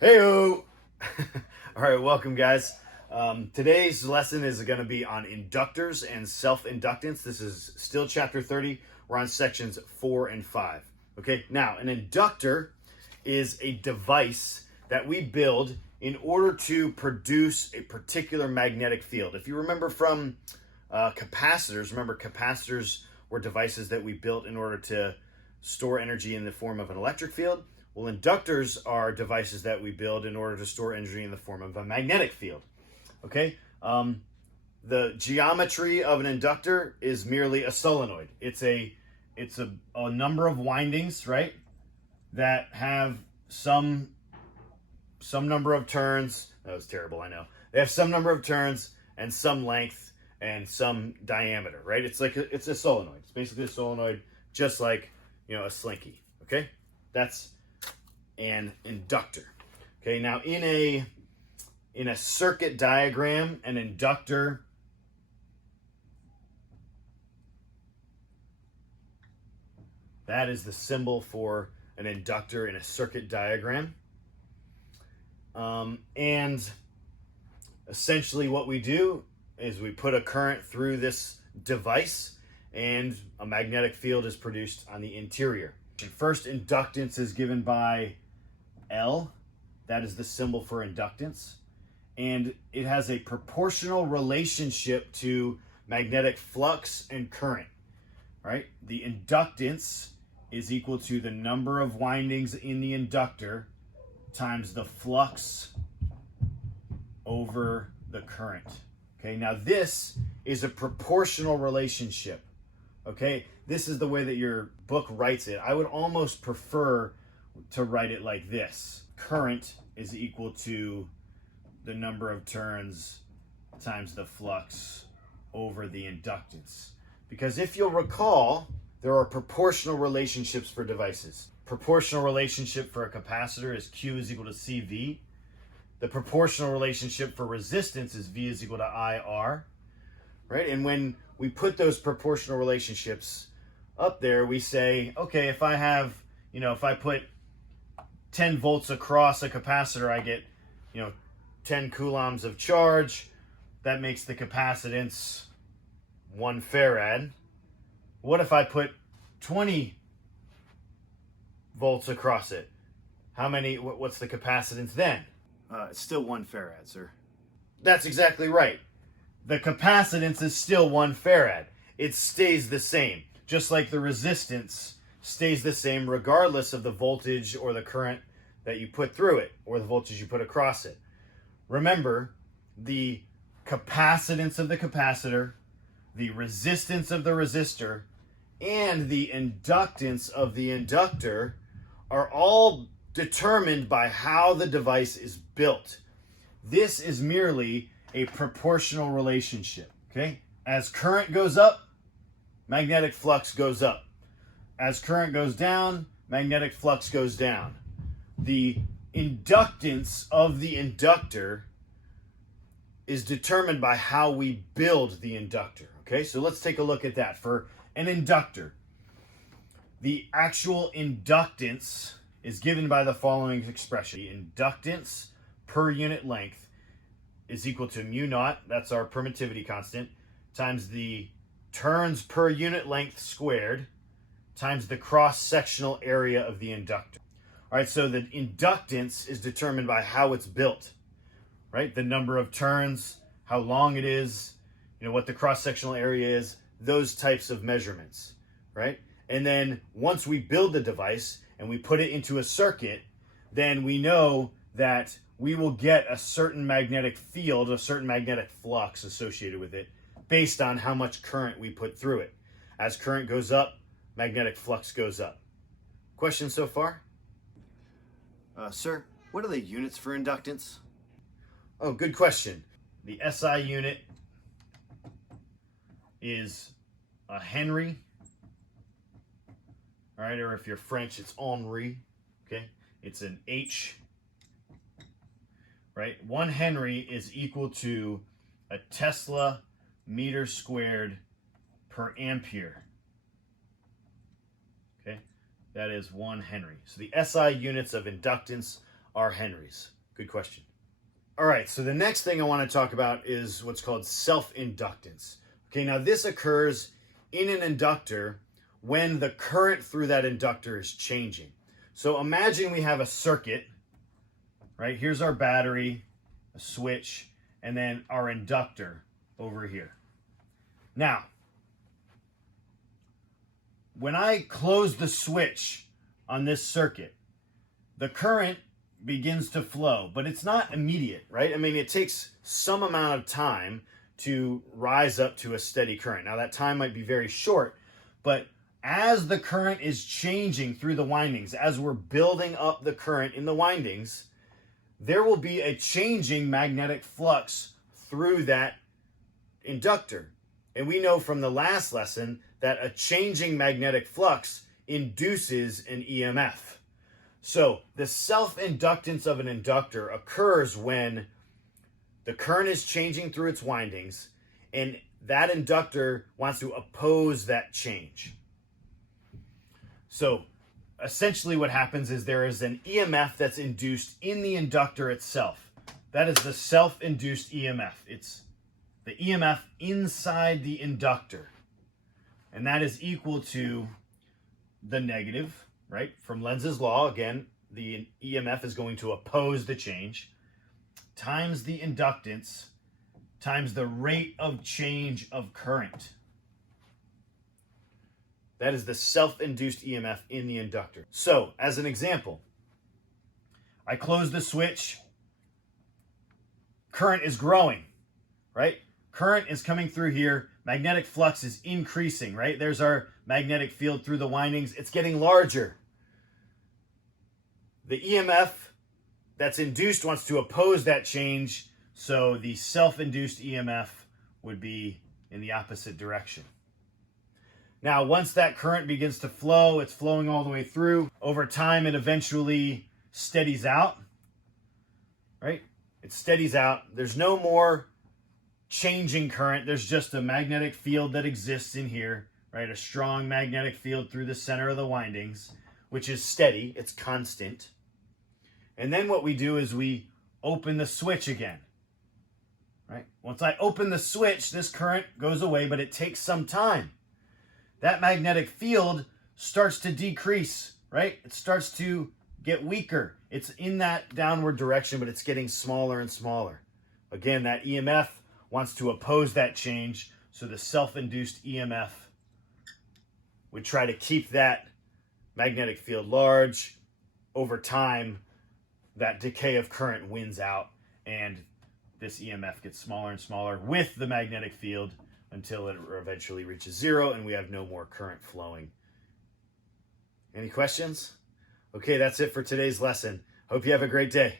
Hey-o! All right, welcome guys. Today's lesson is going to be on inductors and self-inductance. This is still chapter 30. We're on sections 4 and 5. Okay, now an inductor is a device that we build in order to produce a particular magnetic field. If you remember from capacitors, remember capacitors were devices that we built in order to store energy in the form of an electric field. Well, inductors are devices that we build in order to store energy in the form of a magnetic field. Okay? The geometry of an inductor is merely a solenoid. It's a number of windings, right? That have some number of turns. That was terrible, I know. They have some number of turns and some length and some diameter, right? It's a solenoid. It's basically a solenoid, just like, a slinky. Okay? That's an inductor. Okay, now in a circuit diagram, an inductor that is the symbol for an inductor in a circuit diagram. And essentially what we do is we put a current through this device and a magnetic field is produced on the interior. First, inductance is given by L, that is the symbol for inductance, and it has a proportional relationship to magnetic flux and current, right? The inductance is equal to the number of windings in the inductor times the flux over the current. Okay, now this is a proportional relationship. Okay, this is the way that your book writes it. I would almost prefer to write it like this. Current is equal to the number of turns times the flux over the inductance. Because if you'll recall, there are proportional relationships for devices. Proportional relationship for a capacitor is Q is equal to CV. The proportional relationship for resistance is V is equal to IR, right? And when we put those proportional relationships up there, we say, okay, if I put 10 volts across a capacitor, I get, 10 coulombs of charge. That makes the capacitance 1 farad. What if I put 20 volts across it? What's the capacitance then? It's still 1 farad, sir. That's exactly right. The capacitance is still 1 farad. It stays the same, just like the resistance stays the same regardless of the voltage or the current that you put through it or the voltage you put across it. Remember, the capacitance of the capacitor, the resistance of the resistor, and the inductance of the inductor are all determined by how the device is built. This is merely a proportional relationship, okay? As current goes up, magnetic flux goes up. As current goes down, magnetic flux goes down. The inductance of the inductor is determined by how we build the inductor, okay? So let's take a look at that. For an inductor, the actual inductance is given by the following expression. The inductance per unit length is equal to mu naught, that's our permittivity constant, times the turns per unit length squared, times the cross-sectional area of the inductor. All right, so the inductance is determined by how it's built, right? The number of turns, how long it is, what the cross-sectional area is, those types of measurements, right? And then once we build the device and we put it into a circuit, then we know that we will get a certain magnetic field, a certain magnetic flux associated with it based on how much current we put through it. As current goes up, magnetic flux goes up. Questions so far? Sir, what are the units for inductance? Oh, good question. The SI unit is a Henry. All right, or if you're French, it's Henri. Okay, it's an H. Right, 1 Henry is equal to a Tesla meter squared per ampere. Okay, that is 1 Henry. So the SI units of inductance are henries? Good question. All right, so the next thing I want to talk about is what's called self-inductance. Okay, now this occurs in an inductor when the current through that inductor is changing. So imagine we have a circuit, right? Here's our battery, a switch, and then our inductor over here. Now, when I close the switch on this circuit, the current begins to flow, but it's not immediate, right? I mean, it takes some amount of time to rise up to a steady current. Now, that time might be very short, but as the current is changing through the windings, as we're building up the current in the windings, there will be a changing magnetic flux through that inductor. And we know from the last lesson that a changing magnetic flux induces an EMF. So the self-inductance of an inductor occurs when the current is changing through its windings and that inductor wants to oppose that change. So essentially what happens is there is an EMF that's induced in the inductor itself. That is the self-induced EMF. It's the EMF inside the inductor. And that is equal to the negative, right? From Lenz's law, again, the EMF is going to oppose the change, times the inductance, times the rate of change of current. That is the self-induced EMF in the inductor. So, as an example, I close the switch, current is growing, right? Current is coming through here, magnetic flux is increasing, right? There's our magnetic field through the windings, it's getting larger. The EMF that's induced wants to oppose that change, so the self-induced EMF would be in the opposite direction. Now, once that current begins to flow, it's flowing all the way through. Over time, it eventually steadies out, right? It steadies out. There's no more changing current. There's just a magnetic field that exists in here, right? A strong magnetic field through the center of the windings, which is steady. It's constant. And then what we do is we open the switch again, right? Once I open the switch, this current goes away, but it takes some time. That magnetic field starts to decrease, right? It starts to get weaker. It's in that downward direction, but it's getting smaller and smaller. Again, that EMF wants to oppose that change, so the self-induced EMF would try to keep that magnetic field large. Over time, that decay of current wins out, and this EMF gets smaller and smaller with the magnetic field until it eventually reaches zero and we have no more current flowing. Any questions? Okay, that's it for today's lesson. Hope you have a great day.